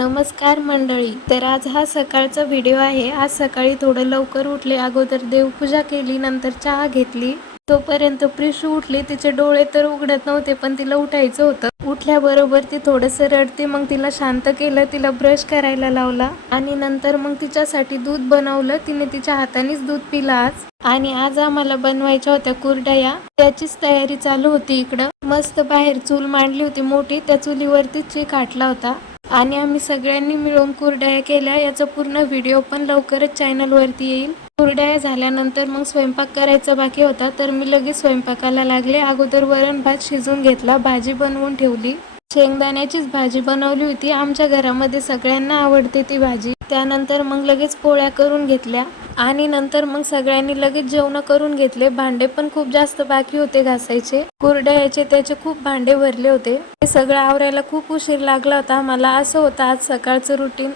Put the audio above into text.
नमस्कार मंडळी. तर आज हा सकाळचा व्हिडिओ आहे. आज सकाळी थोडं लवकर उठले, अगोदर देवपूजा केली, नंतर चहा घेतली. तोपर्यंत प्रिशू उठली. तिचे डोळे तर उघडत नव्हते, पण तिला उठायचं होतं. उठल्याबरोबर ती थोडंसं रडते. मग तिला शांत केलं, तिला ब्रश करायला लावला आणि नंतर मग तिच्यासाठी दूध बनवलं. तिने तिच्या हातानेच दूध पिलं आज. आणि आज आम्हाला बनवायच्या होत्या कुरडया, त्याचीच तयारी चालू होती. इकडं मस्त बाहेर चूल मांडली होती मोठी, त्या चुलीवरती चीक काटला होता आणि आम्ही सगळ्यांनी मिळून कुरडया केल्या. याचा पूर्ण व्हिडिओ पण लवकरच चॅनलवरती येईल. कुरडया झाल्यानंतर मग स्वयंपाक करायचा बाकी होता, तर मी लगेच स्वयंपाकाला लागले. अगोदर वरण भात शिजून घेतला, भाजी बनवून ठेवली. शेंगदाण्याचीच भाजी बनवली होती. आमच्या घरामध्ये सगळ्यांना आवडते ती भाजी. त्यानंतर मग लगेच पोळ्या करून घेतल्या आणि नंतर मग सगळ्यांनी लगेच जेवण करून घेतले. भांडे पण खूप जास्त बाकी होते घासायचे. कुरडयाचे त्याचे खूप भांडे भरले होते. हे सगळं आवरायला खूप उशीर लागला होता मला. असं होतं आज सकाळचं रुटीन.